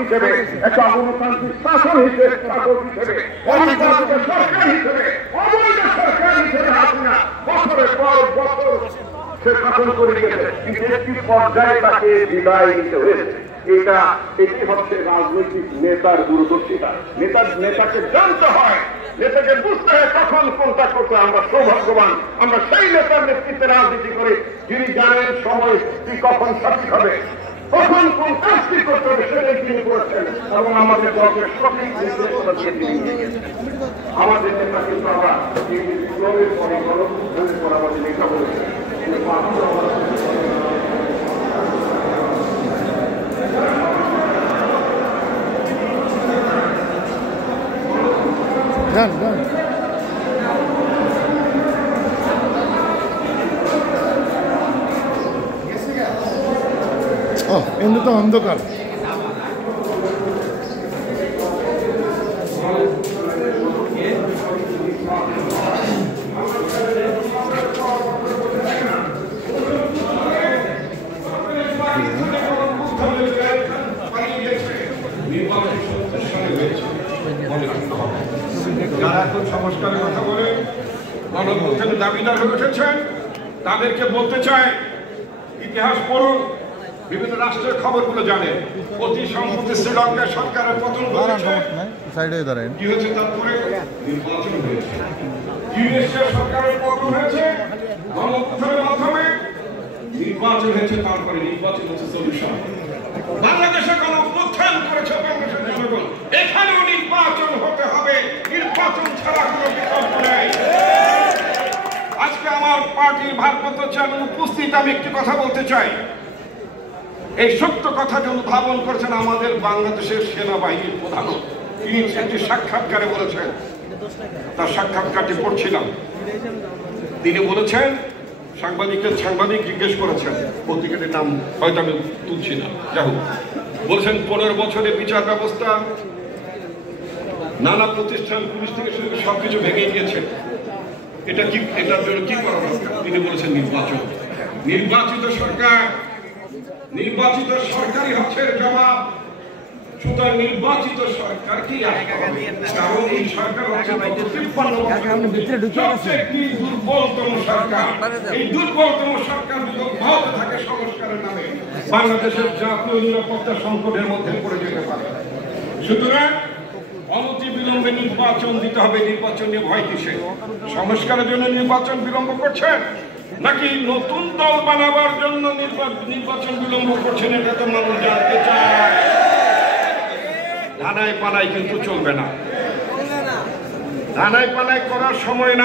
হিসেবে, একটা গণতান্ত্রিক শাসন হিসেবে, অনির্বাচিত সরকার হিসেবে, অবৈধ সরকার হিসেবে হাসিনা বছরের পর বছর সে শাসন করে গেছে, কিন্তু একটি পর্যায়ে তাকে বিদায় নিতে হয়েছে। এটি হচ্ছে রাজনৈতিক নেতার দূরদর্শিতা। নেতাকে জানতে হয়, নেতাকে বুঝতে হয় কখন কোনটা করতে। আমরা সৌভাগ্যবান, আমরা সেই নেতার নেতৃত্বে রাজনীতি করি যিনি জানেন সময় কখন সঠিক হবে, কখন কোন কাজটি করতে হবে সেটাই তিনি করেছেন এবং আমাদের দলকে সঠিক নির্দেশনা দিয়ে তিনি নিয়ে গেছেন। আমাদের নেতা কিন্তু আমরা এই বিপ্লবের পরে গণতন্ত্রের পর আমাদের নেতা বলেছেন এমনি তো অন্ধকার। যারা এখন সংস্কারের কথা বলে গণঅভ্যুত্থানের দাবিদার হয়ে উঠেছেন তাদেরকে বলতে চাই, ইতিহাস পড়ুন, বিভিন্ন রাষ্ট্রের খবরগুলো জানেন। অতি সম্প্রতি শ্রীলঙ্কার সরকারের পতন ঘটেছে, কি হয়েছে তারপরে নির্বাচন হয়েছে। ইউএসএ সরকারের পতন হয়েছে গণঅভ্যুত্থানের মাধ্যমে, নির্বাচন হয়েছে, তারপরে নির্বাচন হচ্ছে সলিউশন। বাংলাদেশে গণঅভ্যুত্থান করেছে বাংলাদেশের জনগণ, এখানেও নির্বাচন হতে হবে, নির্বাচন ছাড়া কোনো বিকল্প নেই। আজকে আমার পার্টির ভারপ্রাপ্ত চেয়ারম্যান উপস্থিত, আমি একটি কথা বলতে চাই। এই সত্য কথা অনুধাবন করেছেন আমাদের বাংলাদেশের সেনাবাহিনীর প্রধান। তিনি একটি সাক্ষাৎকারে বলেছেন, তার সাক্ষাৎকারটি পড়ছিলাম। তিনি বলেছেন, সাংবাদিক জিজ্ঞেস করেছেন, পত্রিকাটির নাম হয়তো আমি তুলছি না, যাই হোক, বলছেন 15 বছরে বিচার ব্যবস্থা, নানা প্রতিষ্ঠান, পুলিশ থেকে শুরু করে সবকিছু ভেঙে দিয়েছে, এটার জন্য কি করা দরকার? তিনি বলেছেন নির্বাচন। নির্বাচিত সরকারই হচ্ছে জবাব। সুতরাং নির্বাচিত সরকার কি কারণ এই সরকার হচ্ছে দুর্বলতম সরকার। এই দুর্বলতম সরকার যদি অব্যাহত থাকে সংস্কারের নামে, বাংলাদেশের জাতীয় নিরাপত্তা সংকটের মধ্যে পড়ে যেতে পারে। সুতরাং অনতি বিলম্বে নির্বাচন দিতে হবে। নির্বাচন নিয়ে ভয় কিসে? সংস্কারের জন্য নির্বাচন বিলম্ব করছেন নাকি নতুন দল বানাবার জন্য নির্বাচন বিলম্ব করছেন? এটা তো মানুষ জানতে চায়। ধানায় পানায় কিন্তু চলবে না, ধানায় পানায় করার সময় না।